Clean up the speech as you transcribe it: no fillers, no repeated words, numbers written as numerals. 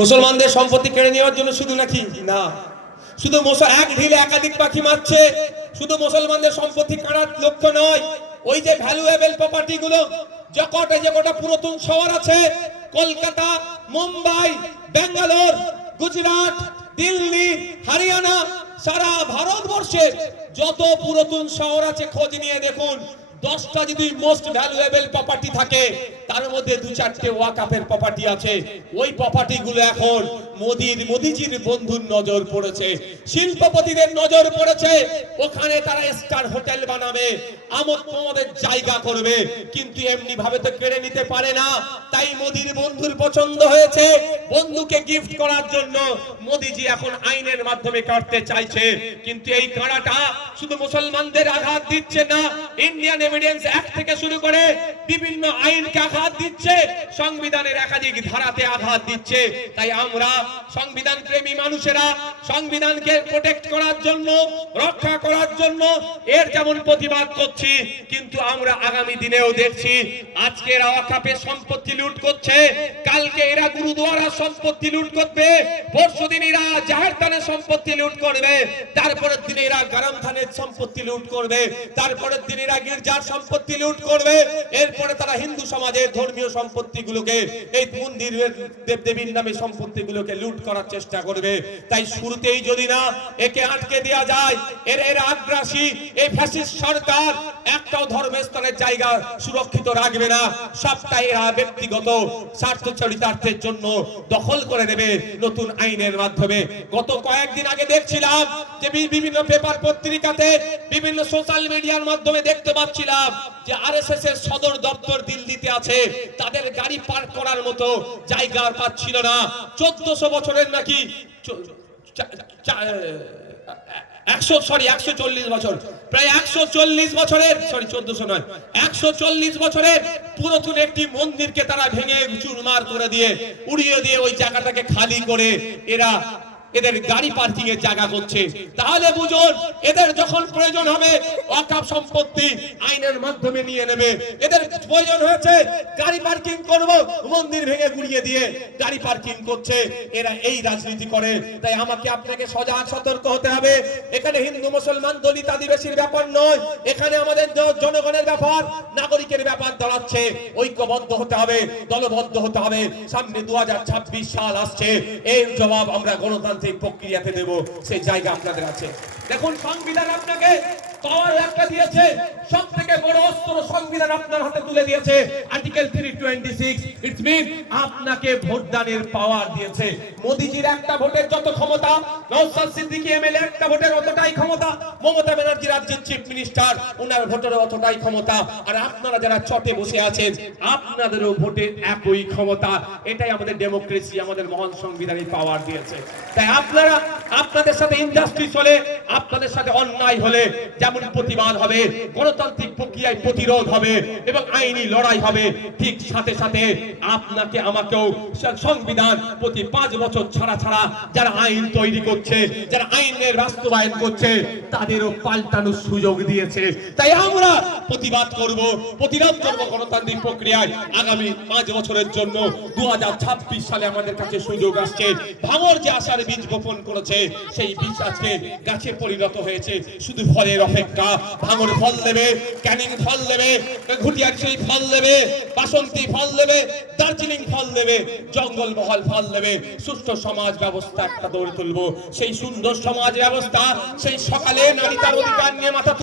মুসলমানদের সম্পত্তি কেড়ে নেওয়ার জন্য শুধু নাকি না, শুধু এক ঢিলে একাধিক পাখি মারছে। শুধু মুসলমানদের সম্পত্তি কাড়ার লক্ষ্য নয়, ওই যে ভ্যালুয়েবল প্রপার্টি গুলো যে কটা পুরাতন শহর আছে, কলকাতা, মুম্বাই, বেঙ্গালোর, গুজরাট, দিল্লি, হরিয়ানা, সারা ভারতবর্ষে যত পুরাতন শহর আছে খোঁজ নিয়ে দেখুন, 10টা যদি মোস্ট ভ্যালুয়েবল প্রপার্টি থাকে তার মধ্যে 2-4টে ওয়াকফের প্রপার্টি আছে। ওই প্রপার্টি গুলো এখন মোদিজির বন্ধুর নজর পড়েছে, শিল্পপতিদের নজর পড়েছে। ওখানে তারা স্টার হোটেল বানাবে, আমোদ প্রমোদের জায়গা করবে, কিন্তু এমনি ভাবে তো কেড়ে নিতে পারে না। তাই মোদির বন্ধুর পছন্দ হয়েছে, বন্ধুকে গিফট করার জন্য মোদিজি এখন আইনের মাধ্যমে কাটতে চাইছে। কিন্তু এই কাঁড়াটা শুধু মুসলমানদের আঘাত দিচ্ছে না, ইন্ডিয়ান এভিডেন্স অ্যাক্ট থেকে শুরু করে বিভিন্ন আইনকে আঘাত দিচ্ছে, সংবিধানের একাধিক ধারাতে আঘাত দিচ্ছে। তাই আমরা সংবিধান প্রেমী মানুষেরা সংবিধানকে প্রোটেক্ট করার জন্য, রক্ষা করার জন্য এর যেমন প্রতিবাদ করছি, কিন্তু আমরা আগামী দিনেও দেখছি আজকে এরা ওয়াকফের সম্পত্তি লুট করছে, কালকে এরা গুরুদুয়ারার সম্পত্তি লুট করবে, পরশুদিন এরা জাহেরস্থানের সম্পত্তি লুট করবে, তারপরের দিন এরা গরম থানের সম্পত্তি লুট করবে, তারপরের দিন এরা গির্জার সম্পত্তি লুট করবে, এরপরে তারা হিন্দু সমাজের ধর্মীয় সম্পত্তিগুলোকে, এই মন্দিরের দেবদেবীর নামে সম্পত্তিগুলোকে লুট করার চেষ্টা করবে। তাই শুরুতেই যদি না একে আটকে দেওয়া যায়, এর আগ্রাসী এই ফ্যাসিস্ট সরকার একটাও ধর্মস্থানের জায়গা সুরক্ষিত রাখবে না, সবটাই এরা ব্যক্তিগত স্বার্থ চরিতার্থের জন্য দখল করে নেবে নতুন আইনের মাধ্যমে। গত কয়েকদিন আগে দেখছিলাম যে বিভিন্ন পেপার পত্রিকাতে, বিভিন্ন সোশ্যাল মিডিয়ার মাধ্যমে দেখতে পাচ্ছিলাম যে আরএসএস এর সদর দপ্তর দিল্লিতে আছে, তাদের গাড়ি পার্ক করার মতো জায়গা পাচ্ছিল না। 1400 বছরের নাকি 140 বছর, প্রায় 140 বছরের, সরি 1400 নয়, 140 বছরের পুরাতন একটি মন্দিরকে তারা ভেঙে চুরমার করে দিয়ে, উড়িয়ে দিয়ে ওই জায়গাটাকে খালি করে এদের গাড়ি পার্কিং এর জায়গা করছে। তাহলে বুঝুন, এদের যখন প্রয়োজন হবে ওয়াকফ সম্পত্তি আইনের মাধ্যমে নিয়ে নেবে। এদের প্রয়োজন হয়েছে গাড়ি পার্কিং করব, মন্দির ভেঙে গুড়িয়ে দিয়ে গাড়ি পার্কিং করছে। এরা এই রাজনীতি করে। তাই আমাকে আপনাকে সজাগ সতর্ক হতে হবে। এখানে হিন্দু মুসলমান দলিত আদিবাসীর ব্যাপার নয়, এখানে আমাদের জনগণের ব্যাপার, নাগরিকের ব্যাপার দাঁড়াচ্ছে। ঐক্যবদ্ধ হতে হবে, দলবদ্ধ হতে হবে। সামনে 2026 সাল আসছে, এর জবাব আমরা গণতান্ত্রিক প্রক্রিয়াতে দেব, সেই জায়গা আপনাদের আছে। দেখুন, সংবিধান আপনাকে পাওয়ার একটা দিয়েছে, সবথেকে বড় অস্ত্র সংবিধান আপনার হাতে তুলে দিয়েছে। আর্টিকেল 326 ইটস মিন আপনাকে ভোটদানের পাওয়ার দিয়েছে। মোদিজির একটা ভোটের যত ক্ষমতা, নওশাদ সিদ্দিকী এমএলএ একটা ভোটের অতটাই ক্ষমতা, মমতা ব্যানার্জি রাজ্যের চিফ মিনিস্টার, ওনার ভোটের অতটাই ক্ষমতা, আর আপনারা যারা চটে বসে আছেন আপনাদেরও ভোটের একই ক্ষমতা। এটাই আমাদের ডেমোক্রেসি, আমাদের মহান সংবিধানই পাওয়ার দিয়েছে। তাই আপনারা, আপনাদের সাথে ইনজাস্টিস হলে, আপনাদের সাথে অন্যায় হলে যেমন প্রতিবাদ হবে, গণতান্ত্রিক প্রক্রিয়ায় প্রতিরোধ হবে এবং আইনি লড়াই হবে, ঠিক সাথে সাথে আপনাকে আমাকেও সংবিধান প্রতি 5 বছর ছাড়া ছাড়া যারা আইন তৈরি করছে, যারা আইনের বাস্তবায়ন করছে, তাদেরও পাল্টানোর সুযোগ দিয়েছে। তাই আমরা প্রতিবাদ করব, প্রতিরোধ করব গণতান্ত্রিক প্রক্রিয়ায়। আগামী 5 বছরের জন্য 2026 সালে আমাদের কাছে সুযোগ আসছে। ভাঙর যে আশার বীজ বপন করেছে, সেই বীজ আজকে গাছে পরিণত হয়েছে। শুধু ফলের অপেক্ষা। ভাঙর ফল দেবে, ক্যানিং ফল দেবে, ঘুটিয়ার সেই ফল দেবে, বাসন্তী ফল দেবে, দার্জিলিং ফল দেবে, জঙ্গলমহল ফল দেবে। সুস্থ সমাজ ব্যবস্থা একটা গড়ে তুলবো। সেই সুন্দর সমাজ ব্যবস্থা, সেই সকালে নারী তার অধিকার নিয়ে মাথা